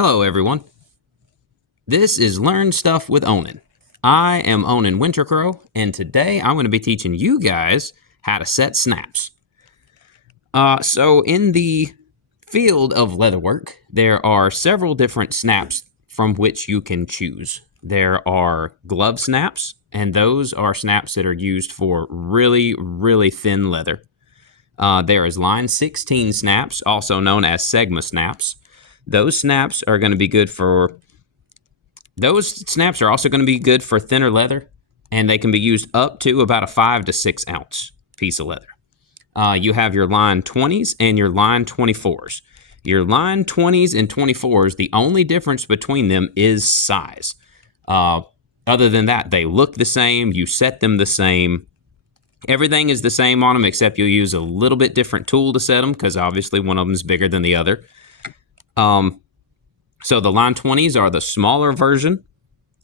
Hello everyone. This is Learn Stuff with Onen. I am Onen Wintercrow, and today I'm going to be teaching you guys how to set snaps. So in the field of leatherwork, there are several different snaps from which you can choose. There are glove snaps, and those are snaps that are used for really, really thin leather. There is line 16 snaps, also known as Sigma snaps. Those snaps are going to be good for... Those snaps are also going to be good for thinner leather, and they can be used up to about a 5 to 6 ounce piece of leather. You have your line 20s and your line 24s. Your line 20s and 24s, the only difference between them is size. Other than that, they look the same, you set them the same. Everything is the same on them, except you'll use a little bit different tool to set them, because obviously one of them is bigger than the other. So the line 20s are the smaller version,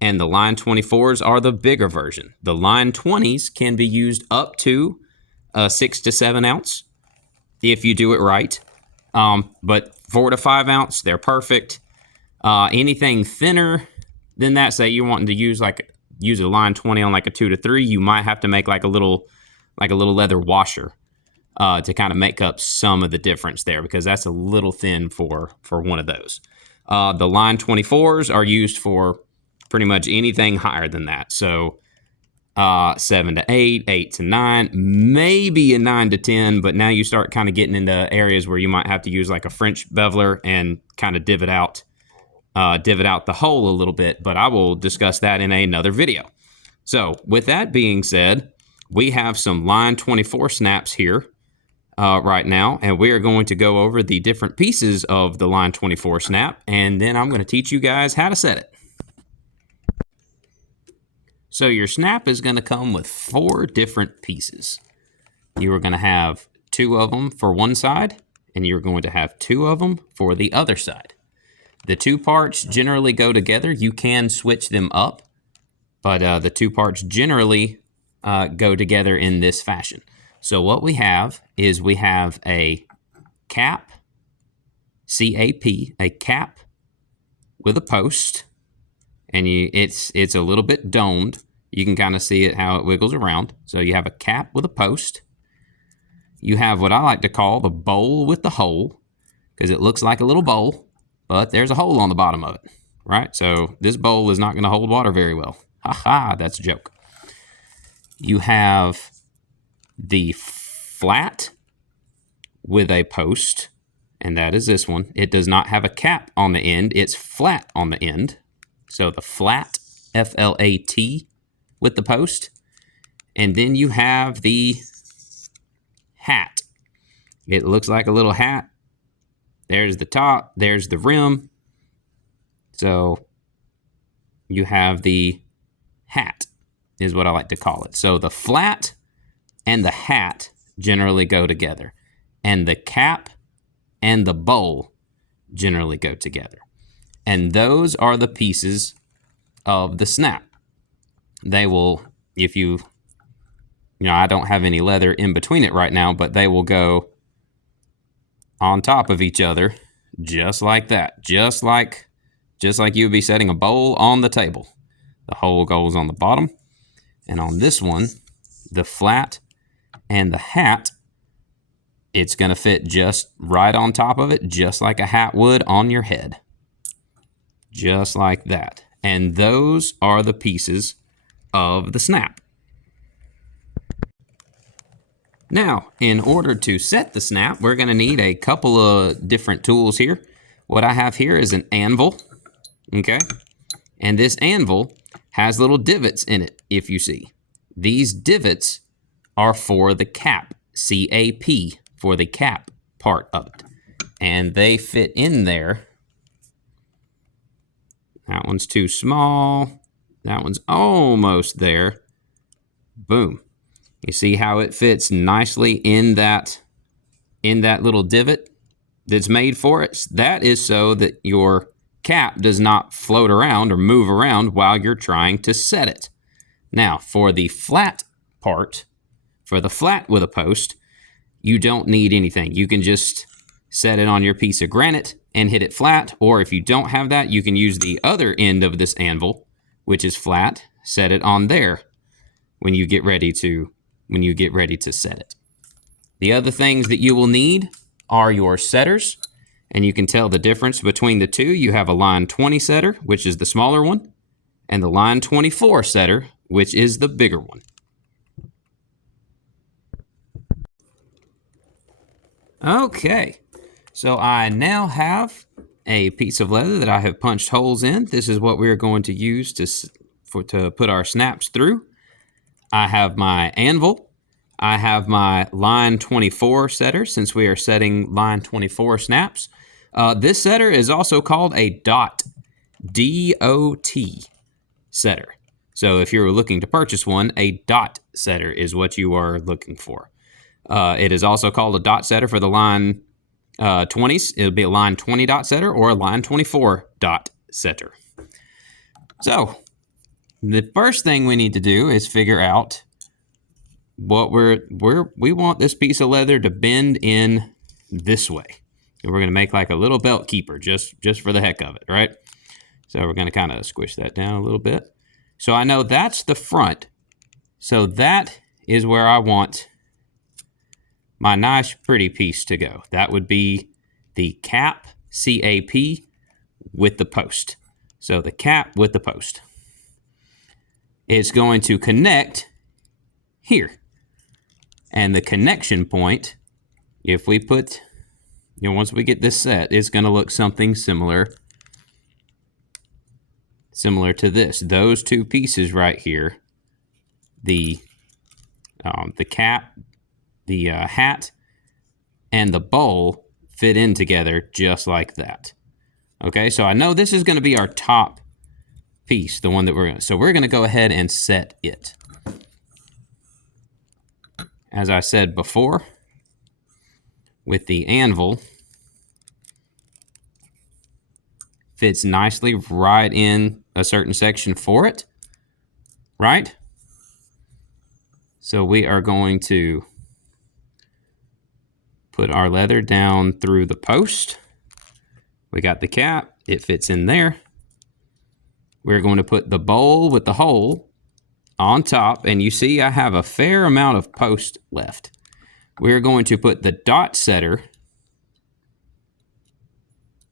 and the line 24s are the bigger version. The line 20s can be used up to 6 to 7 ounce if you do it right. But 4 to 5 ounce, they're perfect. Anything thinner than that, say you're wanting to use a line 20 on like a 2 to 3, you might have to make like a little leather washer to kind of make up some of the difference there, because that's a little thin for one of those. The line 24s are used for pretty much anything higher than that. So 7 to 8, 8 to 9, maybe a 9 to 10, but now you start kind of getting into areas where you might have to use like a French beveler and kind of divot out the hole a little bit, but I will discuss that in another video. So with that being said, we have some line 24 snaps here right now, and we are going to go over the different pieces of the line 24 snap, and then I'm going to teach you guys how to set it. So your snap is going to come with 4 different pieces. You are going to have 2 of them for one side, and you're going to have 2 of them for the other side. The 2 parts generally go together. You can switch them up, but the 2 parts generally go together in this fashion. So what we have is we have a cap, C-A-P, a cap with a post, and it's a little bit domed. You can kind of see it how it wiggles around. So you have a cap with a post. You have what I like to call the bowl with the hole, because it looks like a little bowl, but there's a hole on the bottom of it, right? So this bowl is not going to hold water very well. Ha ha, that's a joke. You have the flat with a post, and that is this one. It does not have a cap on the end. It's flat on the end. So the flat, F-L-A-T, with the post. And then you have the hat. It looks like a little hat. There's the top, there's the rim. So you have the hat, is what I like to call it. So the flat and the hat generally go together, and the cap and the bowl generally go together. And those are the pieces of the snap. They will, if you know, I don't have any leather in between it right now, but they will go on top of each other just like that. Just like you would be setting a bowl on the table. The hole goes on the bottom, and on this one, the flat and the hat, it's going to fit just right on top of it, just like a hat would on your head. Just like that. And those are the pieces of the snap. Now, in order to set the snap, we're going to need a couple of different tools here. What I have here is an anvil, okay? And this anvil has little divots in it, if you see. These divots are for the cap, C-A-P, for the cap part of it. And they fit in there. That one's too small. That one's almost there. Boom. You see how it fits nicely in that little divot that's made for it? That is so that your cap does not float around or move around while you're trying to set it. Now, for the flat part, for the flat with a post, you don't need anything. You can just set it on your piece of granite and hit it flat, or if you don't have that, you can use the other end of this anvil, which is flat, set it on there when you get ready to set it. The other things that you will need are your setters, and you can tell the difference between the two. You have a line 20 setter, which is the smaller one, and the line 24 setter, which is the bigger one. Okay, so I now have a piece of leather that I have punched holes in. This is what we're going to use to put our snaps through. I have my anvil. I have my line 24 setter, since we are setting line 24 snaps. This setter is also called a dot, D-O-T setter. So if you're looking to purchase one, a dot setter is what you are looking for. It is also called a dot setter for the line 20s. It'll be a line 20 dot setter or a line 24 dot setter. So the first thing we need to do is figure out what we want this piece of leather to bend in this way. And we're going to make like a little belt keeper just for the heck of it, right? So we're going to kind of squish that down a little bit. So I know that's the front. So that is where I want my nice pretty piece to go. That would be the cap, C-A-P, with the post. So the cap with the post. It's going to connect here. And the connection point, if we put, once we get this set, it's going to look something similar to this. Those two pieces right here, the cap, the hat, and the bowl fit in together just like that. Okay, so I know this is going to be our top piece, the one that we're going to go ahead and set it. As I said before, with the anvil, fits nicely right in a certain section for it, right? So we are going to put our leather down through the post. We got the cap, it fits in there. We're going to put the bowl with the hole on top, and you see I have a fair amount of post left. We're going to put the dot setter.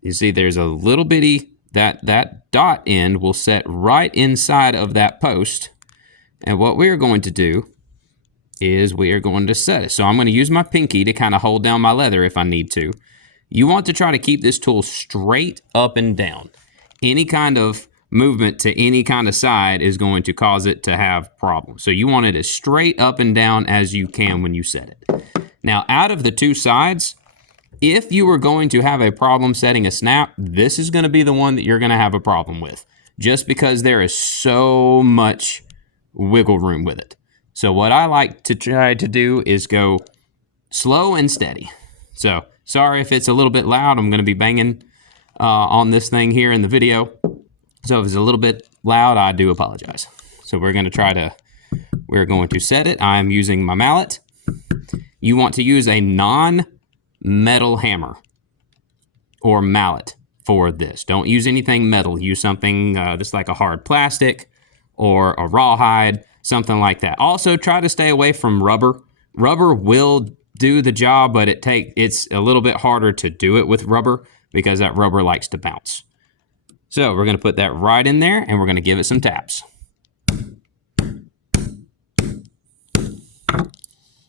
You see there's a little bitty, that dot end will set right inside of that post. And what we're going to do is we are going to set it. So I'm going to use my pinky to kind of hold down my leather if I need to. You want to try to keep this tool straight up and down. Any kind of movement to any kind of side is going to cause it to have problems. So you want it as straight up and down as you can when you set it. Now, out of the two sides, if you were going to have a problem setting a snap, this is going to be the one that you're going to have a problem with, just because there is so much wiggle room with it. So what I like to try to do is go slow and steady. So sorry if it's a little bit loud. I'm going to be banging on this thing here in the video. So if it's a little bit loud, I do apologize. So we're going to set it. I'm using my mallet. You want to use a non-metal hammer or mallet for this. Don't use anything metal. Use something just like a hard plastic or a rawhide, something like that. Also, try to stay away from rubber. Rubber will do the job, but it's a little bit harder to do it with rubber because that rubber likes to bounce. So we're going to put that right in there, and we're going to give it some taps.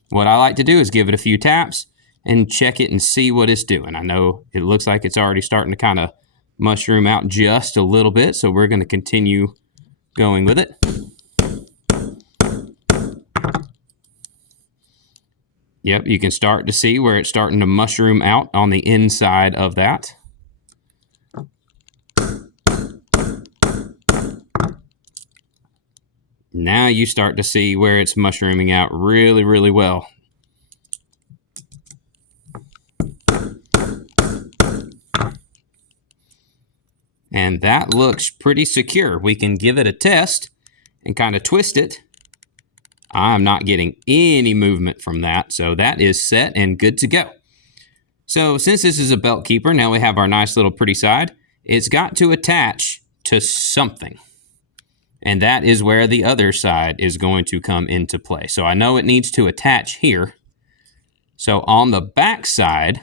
What I like to do is give it a few taps and check it and see what it's doing. I know it looks like it's already starting to kind of mushroom out just a little bit, so we're going to continue going with it. Yep, you can start to see where it's starting to mushroom out on the inside of that. Now you start to see where it's mushrooming out really, really well. And that looks pretty secure. We can give it a test and kind of twist it. I'm not getting any movement from that, so that is set and good to go. So since this is a belt keeper, now we have our nice little pretty side. It's got to attach to something. And that is where the other side is going to come into play. So I know it needs to attach here. So on the back side,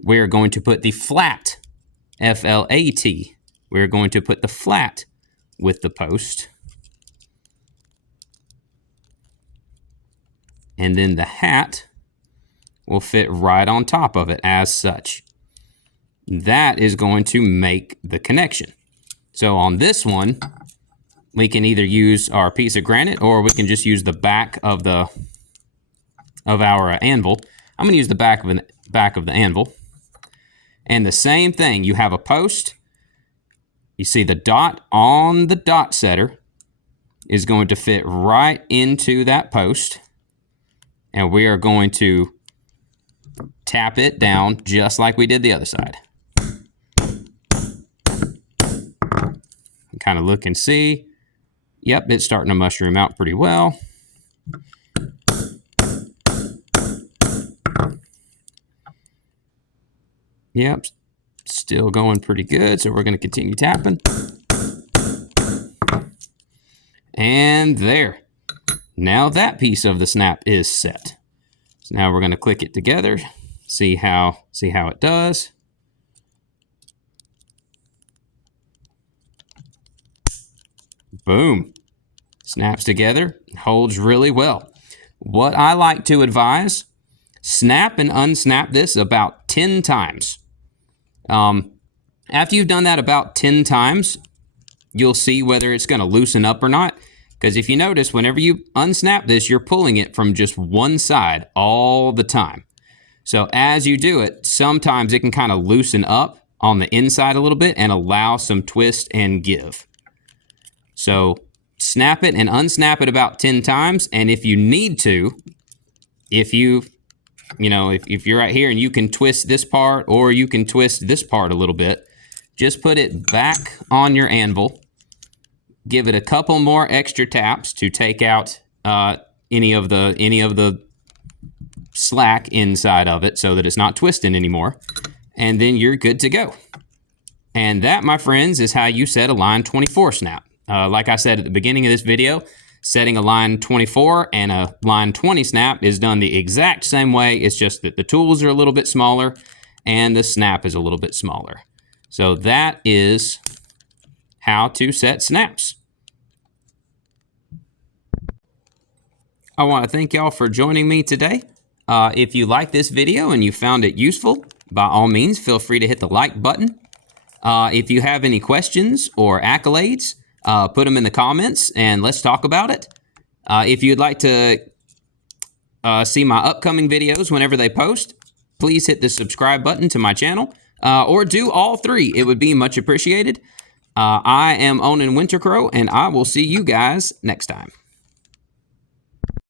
we're going to put the flat, F-L-A-T. We're going to put the flat with the post. And then the hat will fit right on top of it as such. That is going to make the connection. So on this one, we can either use our piece of granite or we can just use the back of our anvil. I'm going to use the back of the anvil. And the same thing, you have a post. You see the dot on the dot setter is going to fit right into that post. And we are going to tap it down just like we did the other side. Kind of look and see. Yep, it's starting to mushroom out pretty well. Yep, still going pretty good, so we're going to continue tapping. And there. Now that piece of the snap is set. So now we're going to click it together, see how it does. Boom. Snaps together, holds really well. What I like to advise, snap and unsnap this about 10 times. After you've done that about 10 times, you'll see whether it's going to loosen up or not. Because if you notice, whenever you unsnap this, you're pulling it from just one side all the time. So as you do it, sometimes it can kind of loosen up on the inside a little bit and allow some twist and give. So snap it and unsnap it about 10 times. And if you need to, if you're right here and you can twist this part or you can twist this part a little bit, just put it back on your anvil. Give it a couple more extra taps to take out any of the slack inside of it so that it's not twisting anymore. And then you're good to go. And that, my friends, is how you set a line 24 snap. Like I said at the beginning of this video, setting a line 24 and a line 20 snap is done the exact same way. It's just that the tools are a little bit smaller and the snap is a little bit smaller. So that is how to set snaps. I want to thank y'all for joining me today. If you like this video and you found it useful, by all means, feel free to hit the like button. If you have any questions or accolades, put them in the comments and let's talk about it. If you'd like to see my upcoming videos whenever they post, please hit the subscribe button to my channel or do all three. It would be much appreciated. I am Onen Wintercrow and I will see you guys next time.